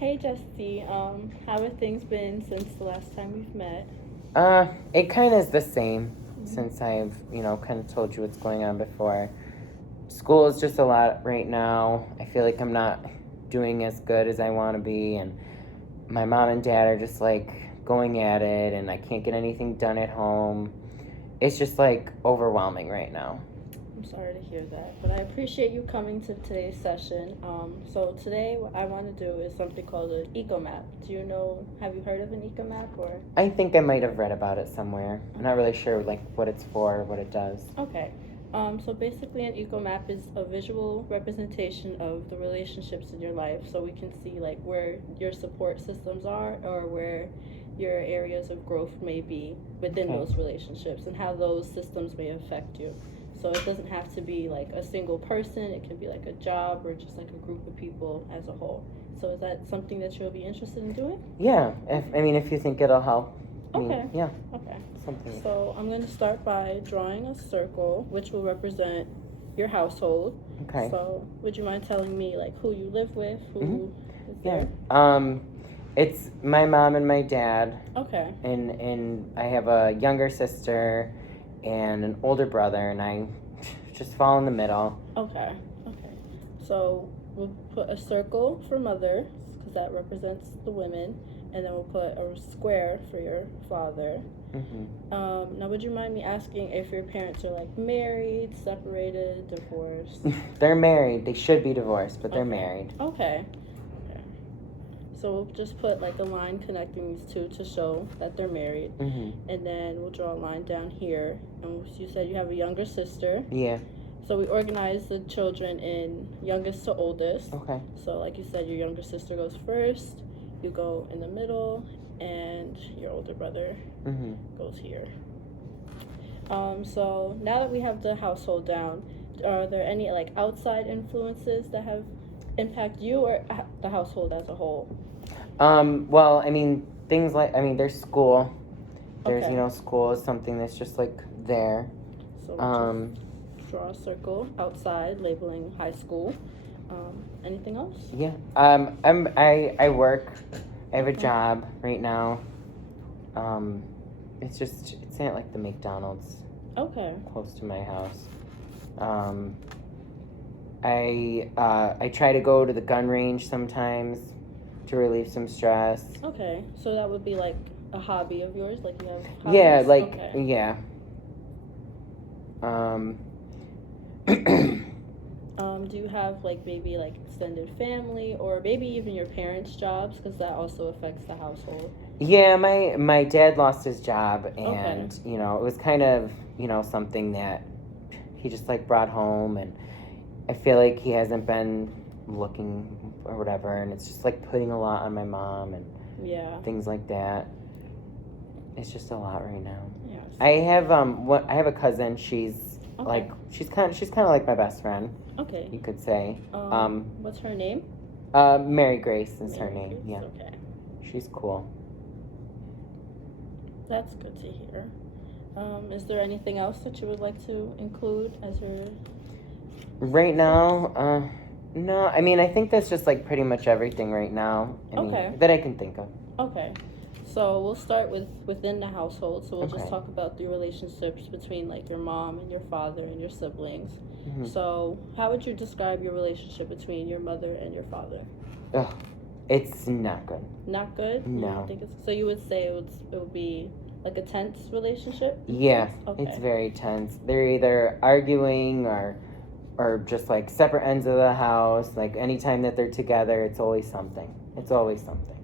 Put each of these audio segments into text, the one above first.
Hey Justy, how have things been since the last time we've met? It kind of is the same Mhm. since I've, kind of told you what's going on before. School is just a lot right now. I feel like I'm not doing as good as I want to be, and my mom and dad are just like going at it, and I can't get anything done at home. It's just like overwhelming right now. I'm sorry to hear that, but I appreciate you coming to today's session. So today what I want to do is something called an Eco Map. Have you heard of an Eco Map or? I think I might have read about it somewhere. I'm not really sure like what it's for, what it does. Okay. So basically, an eco map is a visual representation of the relationships in your life, so we can see like where your support systems are or where your areas of growth may be within Okay. those relationships and how those systems may affect you. So it doesn't have to be like a single person; it can be like a job or just like a group of people as a whole. So is that something that you'll be interested in doing? Yeah, if you think it'll help. Okay. Yeah, Okay. something. So I'm going to start by drawing a circle, which will represent your household. Okay. So would you mind telling me like who you live with, who is Yeah. there? It's my mom and my dad, Okay. and I have a younger sister and an older brother, and I just fall in the middle. Okay. Okay. So we'll put a circle for mother because that represents the women, and then we'll put a square for your father. Now, would you mind me asking if your parents are like married, separated, divorced? They're married. They should be divorced, but they're Okay. married. Okay. Okay. So we'll just put like a line connecting these two to show that they're married. And then we'll draw a line down here. And you said you have a younger sister. Yeah. So we organize the children in youngest to oldest. Okay. So like you said, your younger sister goes first, you go in the middle, and your older brother goes here. So now that we have the household down, are there any like outside influences that have impact you or the household as a whole? Well, things like there's school. There's Okay. school is something that's just like there. So we'll just draw a circle outside, labeling high school. Anything else? Yeah. I work. I have a Okay. job right now. It's at like the McDonald's Okay. close to my house. I try to go to the gun range sometimes to relieve some stress. Okay. So that would be like a hobby of yours, like you have hobbies? Yeah, like Okay. yeah. Do you have like maybe like extended family or maybe even your parents' jobs because that also affects the household? Yeah, my dad lost his job, and Okay. it was kind of something that he just like brought home, and I feel like he hasn't been looking or whatever, and it's just like putting a lot on my mom and Yeah. things like that. It's just a lot right now. Yes. I have a cousin. She's Okay. like she's kind of like my best friend, Okay. you could say. What's her name? Mary Grace is her Mary name. Grace? Yeah, Okay. she's cool. That's good to hear. Is there anything else that you would like to include as your? Right now, no. I think that's just like pretty much everything right now. Okay. That I can think of. Okay. So we'll start within the household. So we'll just Okay. talk about the relationships between like your mom and your father and your siblings. So how would you describe your relationship between your mother and your father? Ugh, it's not good. Not good? You No. don't think so you would say it would be like a tense relationship? Yeah, Okay. it's very tense. They're either arguing or just like separate ends of the house. Like anytime that they're together, it's always something. It's always something.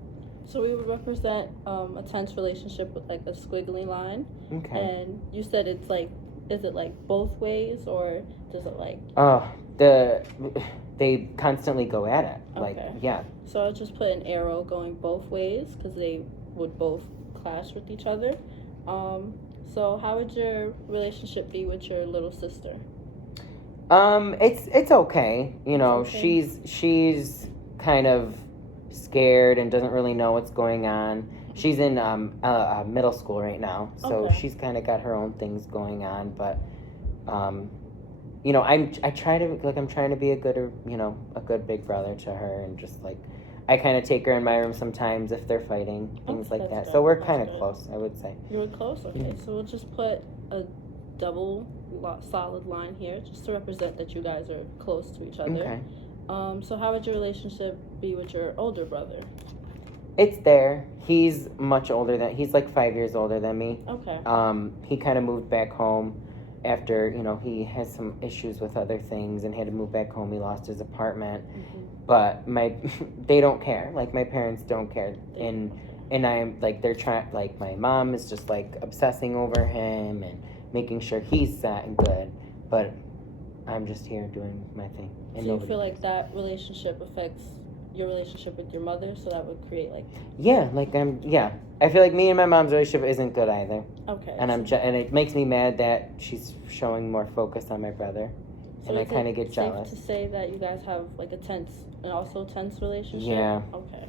So we would represent a tense relationship with like a squiggly line. Okay. And you said it's like, is it like both ways or does it like? Oh, they constantly go at it. Like Okay. yeah. So I'll just put an arrow going both ways because they would both clash with each other. So how would your relationship be with your little sister? It's okay. It's okay. She's kind of scared and doesn't really know what's going on. She's in middle school right now, so Okay. she's kind of got her own things going on. But I try to like I'm trying to be a good big brother to her and just like I kind of take her in my room sometimes if they're fighting, things like that. Good. So we're That's kind of good. close, I would say. You were close? Okay, so we'll just put a double solid line here just to represent that you guys are close to each other. Okay. So how would your relationship be with your older brother? It's there. He's much older he's like 5 years older than me. Okay. He kind of moved back home after, he had some issues with other things and had to move back home. He lost his apartment. But they don't care. Like, my parents don't care. And I'm like, they're trying, like, my mom is just like obsessing over him and making sure he's set and good. But I'm just here doing my thing. And so you feel like that relationship affects your relationship with your mother, so that would create like... I feel like me and my mom's relationship isn't good either. Okay. And and it makes me mad that she's showing more focus on my brother. So and I kind of get jealous. Safe to say that you guys have like a tense relationship? Yeah. Okay.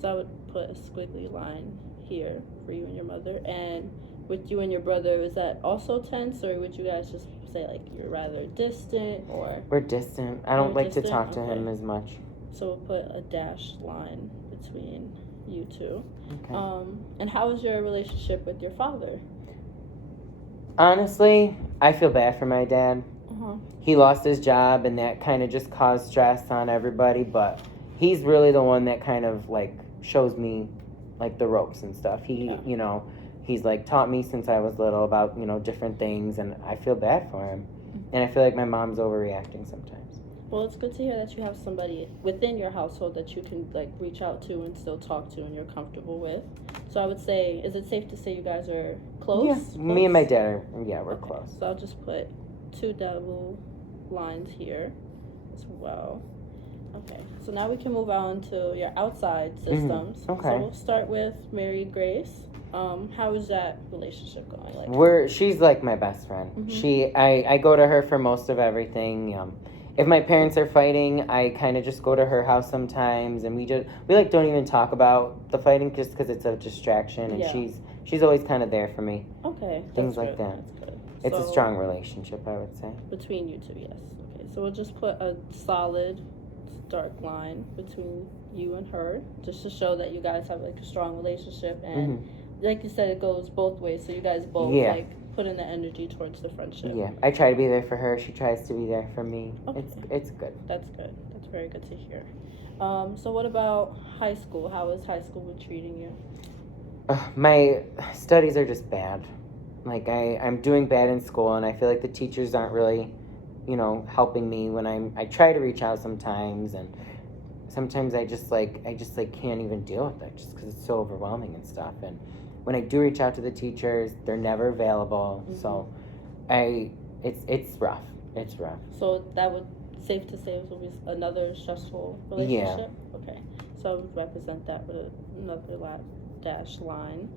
So I would put a squiggly line here for you and your mother. And with you and your brother, is that also tense, or would you guys just say like you're rather distant, or... We're distant. I don't like to talk to him as much. So we'll put a dashed line between you two. Okay. And how is your relationship with your father? Honestly, I feel bad for my dad. He lost his job, and that kind of just caused stress on everybody, but he's really the one that kind of like shows me like the ropes and stuff. He's like taught me since I was little about, different things, and I feel bad for him. And I feel like my mom's overreacting sometimes. Well, it's good to hear that you have somebody within your household that you can like reach out to and still talk to and you're comfortable with. So I would say, is it safe to say you guys are close? Yeah, close? Me and my dad we're close. So I'll just put 2 double lines here as well. Okay, so now we can move on to your outside systems. Okay. So we'll start with married Grace. How is that relationship going? Like, she's like my best friend. I go to her for most of everything. If my parents are fighting, I kind of just go to her house sometimes, and we like don't even talk about the fighting just because it's a distraction, and she's always kind of there for me. Okay. Things like that. That's good. It's a strong relationship, I would say. Between you two, yes. Okay, so we'll just put a solid dark line between you and her, just to show that you guys have like a strong relationship, and like you said, it goes both ways. So you guys both like put in the energy towards the friendship. Yeah, I try to be there for her. She tries to be there for me. Okay. It's good. That's good. That's very good to hear. So what about high school? How is high school treating you? My studies are just bad. Like I'm doing bad in school, and I feel like the teachers aren't really, helping me when I try to reach out sometimes, and sometimes I just can't even deal with it just because it's so overwhelming and stuff. And when I do reach out to the teachers, they're never available. So it's rough. It's rough. So that would, safe to say, will be another stressful relationship? Yeah. Okay. So I would represent that with another dash line.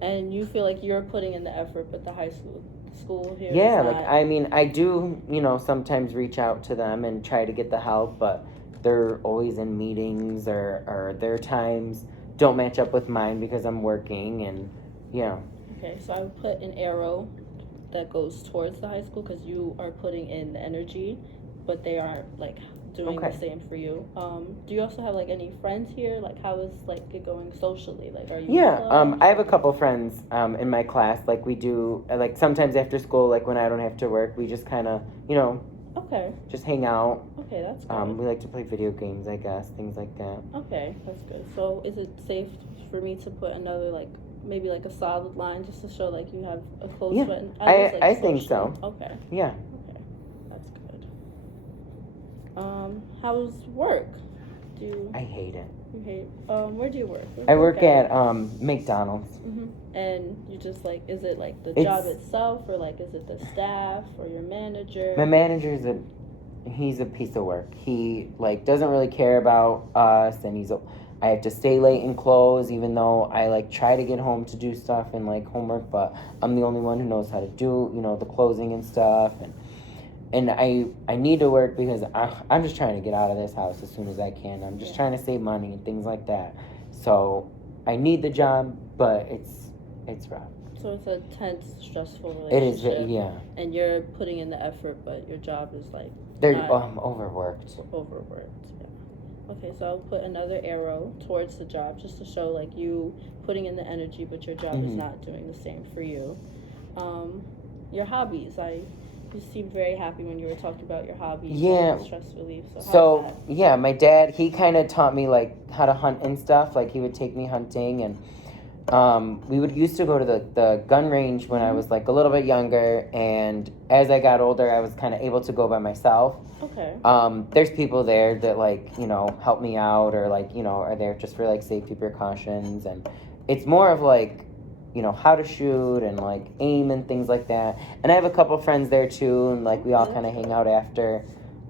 And you feel like you're putting in the effort, but the high school here I do, sometimes reach out to them and try to get the help, but they're always in meetings, or their times don't match up with mine because I'm working, and Okay, so I would put an arrow that goes towards the high school because you are putting in the energy, but they aren't like doing the same for you. Do you also have like any friends here? Like, how is like it going socially? Like, are you? I have a couple friends in my class. Like, we do like sometimes after school, like when I don't have to work, we just kind of just hang out. Okay, that's good. We like to play video games, I guess, things like that. Okay, that's good. So is it safe for me to put another maybe like a solid line just to show like you have a close friend? I think so. Okay. Yeah. Okay, that's good. How's work? I hate it. You hate? Where do you work? I work at McDonald's. And you just like, is it like the job itself, or like is it the staff or your manager? My manager's he's a piece of work. He like doesn't really care about us, and I have to stay late and close, even though I like try to get home to do stuff and like homework, but I'm the only one who knows how to do the closing and stuff, and I need to work because I'm just trying to get out of this house as soon as I can. I'm just trying to save money and things like that. So I need the job, but it's rough. So it's a tense, stressful relationship. It is, yeah. And you're putting in the effort, but your job is like... They're overworked. Overworked, yeah. Okay, so I'll put another arrow towards the job just to show like you putting in the energy, but your job is not doing the same for you. Um, your hobbies. You seemed very happy when you were talking about your hobbies Yeah. and stress relief. So how's So that? yeah, my dad, he kind of taught me like how to hunt and stuff. Like he would take me hunting, and we would used to go to the gun range when I was like a little bit younger, and as I got older, I was kind of able to go by myself. Okay. There's people there that like, you know, help me out, or like, you know, are there just for like safety precautions, and it's more of like, you know, how to shoot and like aim and things like that. And I have a couple friends there too, and like we all kind of hang out after,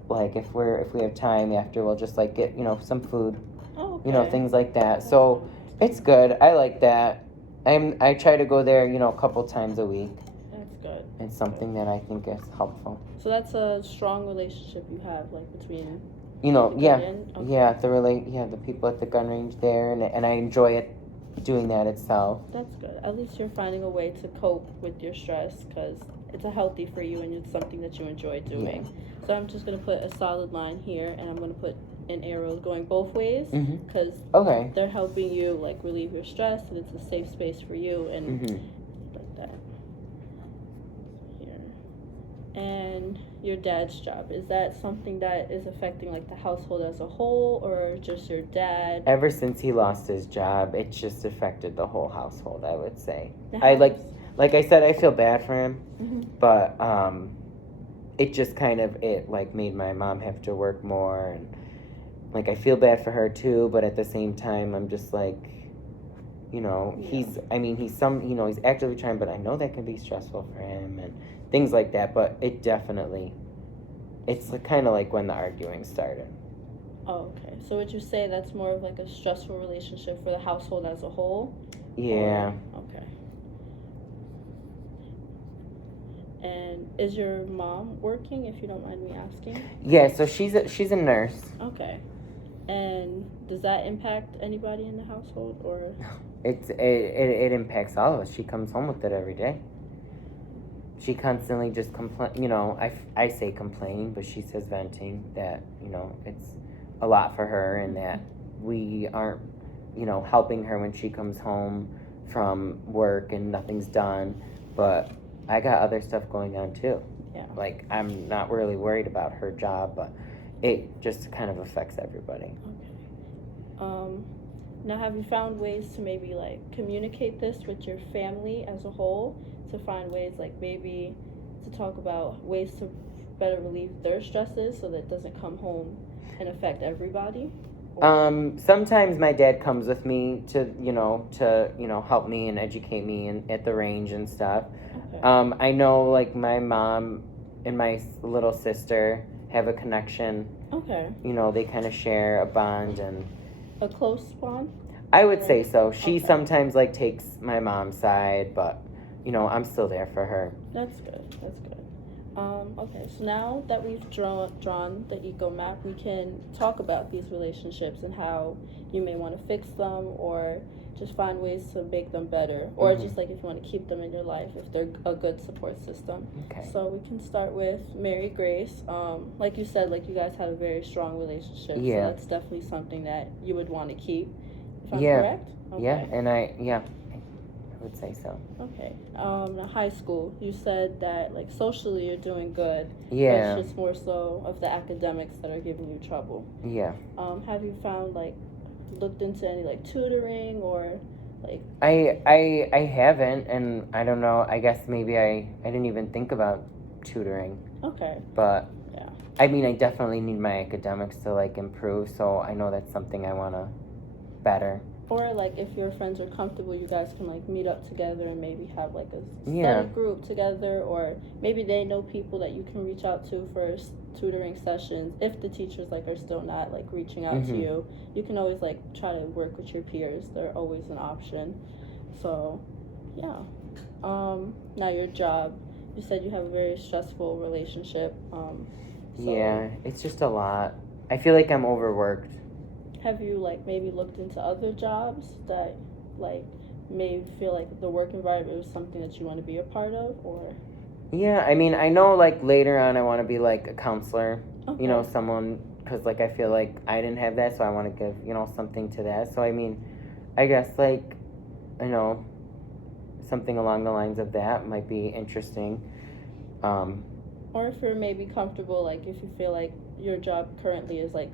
like if we have time after, we'll just like get, you know, some food, Oh, okay. you know, things like that. So it's good. I like that. I try to go there, you know, a couple times a week. That's good. It's something that I think is helpful. So that's a strong relationship you have, like between. You know, the yeah, gun and- okay. yeah, the people at the gun range there, and I enjoy it, doing that itself. That's good. At least you're finding a way to cope with your stress because it's a healthy for you and it's something that you enjoy doing. Yeah. So I'm just gonna put a solid line here, and I'm gonna put an arrow going both ways because they're helping you like relieve your stress, and it's a safe space for you and like that. Here. And your dad's job, is that something that is affecting like the household as a whole, or just your dad? Ever since he lost his job, it's just affected the whole household, I would say. I like I said, I feel bad for him, but it just kind of like made my mom have to work more, and like I feel bad for her too, but at the same time I'm just like, you know, he's actively trying, but I know that can be stressful for him and things like that. But it's kind of like when the arguing started. Oh, okay. So would you say that's more of like a stressful relationship for the household as a whole? Yeah. Okay. And is your mom working, if you don't mind me asking? Yeah, so she's a nurse. Okay. And does that impact anybody in the household, or? It impacts all of us. She comes home with it every day. She constantly just you know, I say complaining, but she says venting that, you know, it's a lot for her, and that we aren't, you know, helping her when she comes home from work and nothing's done. But I got other stuff going on too. Yeah. Like, I'm not really worried about her job, but it just kind of affects everybody. Okay. Now, have you found ways to maybe like communicate this with your family as a whole, to find ways like maybe to talk about ways to better relieve their stresses so that it doesn't come home and affect everybody? Sometimes my dad comes with me to help me and educate me at the range and stuff. Okay. I know like my mom and my little sister have a connection. Okay. You know, they kind of share a bond and a close bond? I would say so. She sometimes like takes my mom's side, but you know, I'm still there for her. That's good. That's good. Okay, so now that we've drawn the eco map, we can talk about these relationships and how you may want to fix them, or just find ways to make them better, or just like if you want to keep them in your life, if they're a good support system. Okay. So we can start with Mary Grace. Like you said, like you guys had a very strong relationship. Yeah. So that's definitely something that you would want to keep. If I'm correct? Okay. Yeah, and I would say so. Okay. Now high school, you said that like socially you're doing good. Yeah. But it's just more so of the academics that are giving you trouble. Yeah. Have you found like looked into any like tutoring or like? I haven't, and I don't know. I guess maybe I didn't even think about tutoring. Okay. But yeah. I mean, I definitely need my academics to like improve, so I know that's something I want to better. Or like if your friends are comfortable, you guys can like meet up together and maybe have like a study group together, or maybe they know people that you can reach out to for tutoring sessions. If the teachers like are still not like reaching out to you, you can always like try to work with your peers. They're always an option. So yeah. Now your job, you said you have a very stressful relationship. Yeah, it's just a lot. I feel like I'm overworked. Have you like maybe looked into other jobs that like may feel like the work environment is something that you want to be a part of, or? Yeah, I mean, I know like later on I want to be like a counselor. Okay. You know, someone because like I feel like I didn't have that, so I want to give, you know, something to that. So I mean, I guess like, you know, something along the lines of that might be interesting. Or if you're maybe comfortable, like if you feel like your job currently is like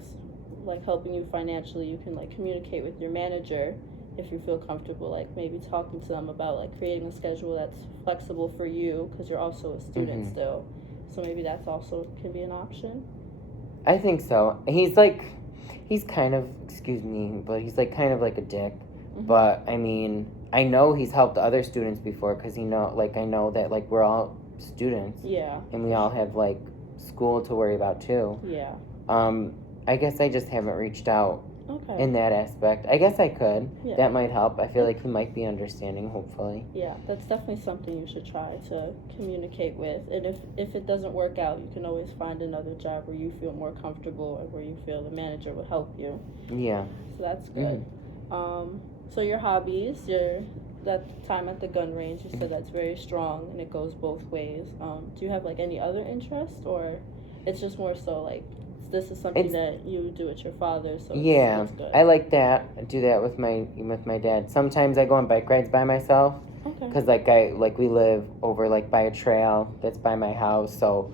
helping you financially, you can like communicate with your manager if you feel comfortable, like maybe talking to them about like creating a schedule that's flexible for you because you're also a student still. So maybe that's also can be an option. I think so. He's kind of, excuse me, but he's like kind of like a dick. But I mean, I know he's helped other students before because I know that like we're all students. Yeah. And we all have like school to worry about too. Yeah. I guess I just haven't reached out Okay. in that aspect. I guess I could. Yeah. That might help. I feel like he might be understanding, hopefully. Yeah, that's definitely something you should try to communicate with. And if it doesn't work out, you can always find another job where you feel more comfortable and where you feel the manager will help you. Yeah. So that's good. So your hobbies, that time at the gun range, you said that's very strong and it goes both ways. Do you have like any other interest, or it's just more so like this is something that you do with your father? So yeah, it's good. I like that. I do that with my dad. Sometimes I go on bike rides by myself. Okay. Because we live over like by a trail that's by my house, so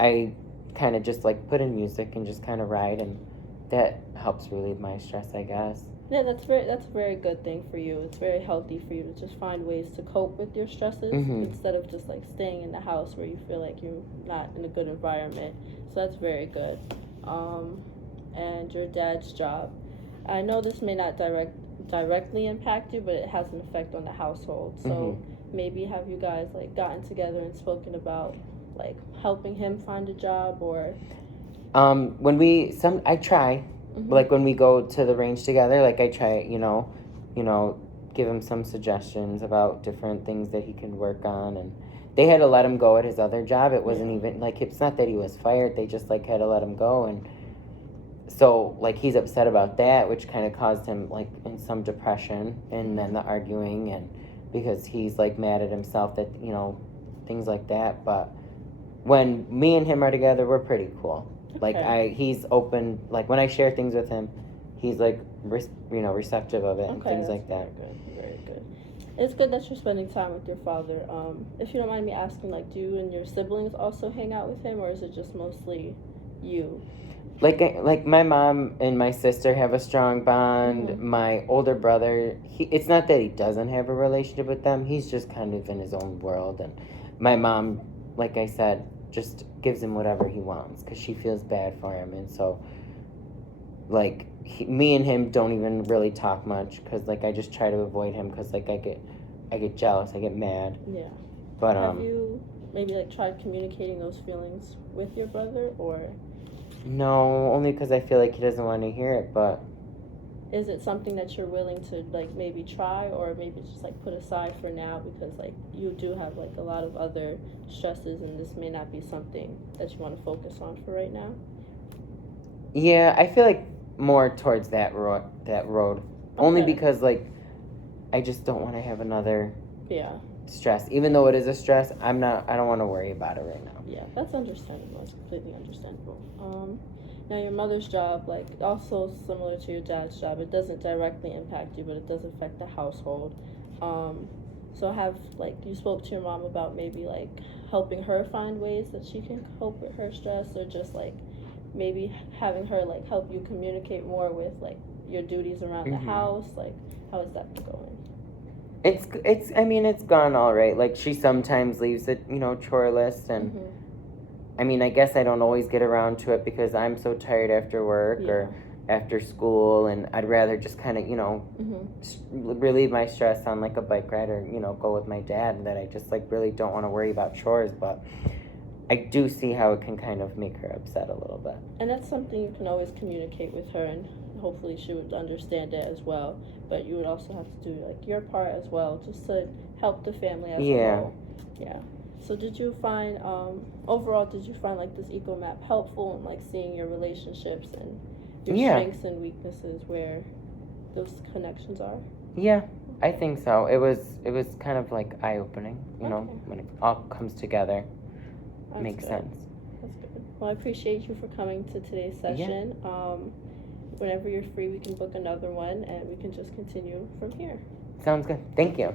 I kind of just like put in music and just kind of ride, and that helps relieve my stress, I guess. Yeah, that's a very good thing for you. It's very healthy for you to just find ways to cope with your stresses instead of just like staying in the house where you feel like you're not in a good environment. So that's very good. And your dad's job. I know this may not directly impact you, but it has an effect on the household. So maybe have you guys like gotten together and spoken about like helping him find a job, or I try. Like when we go to the range together, like I try, you know, give him some suggestions about different things that he can work on, and they had to let him go at his other job. It wasn't even like, it's not that he was fired, they just like had to let him go, and so like he's upset about that, which kind of caused him like in some depression, and then the arguing, and because he's like mad at himself that, you know, things like that. But when me and him are together, we're pretty cool. Like he's open. Like when I share things with him, he's like receptive of it and things like that. Very good. It's good that you're spending time with your father. If you don't mind me asking, like, do you and your siblings also hang out with him, or is it just mostly you? Like my mom and my sister have a strong bond. My older brother, it's not that he doesn't have a relationship with them. He's just kind of in his own world, and my mom, like I said, just gives him whatever he wants because she feels bad for him, and so like me and him don't even really talk much because like I just try to avoid him because like I get jealous, I get mad. Yeah. But have you maybe like tried communicating those feelings with your brother, or no, only because I feel like he doesn't want to hear it. But is it something that you're willing to like maybe try, or maybe just like put aside for now because like you do have like a lot of other stresses and this may not be something that you want to focus on for right now? Yeah, I feel like more towards that road. Only because like I just don't want to have another stress. Even though it is a stress, I don't want to worry about it right now. Yeah, that's understandable. It's completely understandable. Now your mother's job, like also similar to your dad's job, it doesn't directly impact you, but it does affect the household. So have like you spoke to your mom about maybe like helping her find ways that she can cope with her stress, or just like maybe having her like help you communicate more with like your duties around the house. Like, how is that going? It's gone all right. Like she sometimes leaves it, chore list, and I mean, I guess I don't always get around to it because I'm so tired after work or after school, and I'd rather just kind of, relieve my stress on like a bike ride or, go with my dad, that I just like really don't want to worry about chores. But I do see how it can kind of make her upset a little bit. And that's something you can always communicate with her, and hopefully she would understand it as well. But you would also have to do like your part as well, just to help the family as a whole. Yeah. So did you find, overall, like this Eco Map helpful in like seeing your relationships and your strengths and weaknesses, where those connections are? Yeah, I think so. It was kind of like eye-opening, when it all comes together. Makes sense. That's good. Well, I appreciate you for coming to today's session. Whenever you're free, we can book another one, and we can just continue from here. Sounds good. Thank you.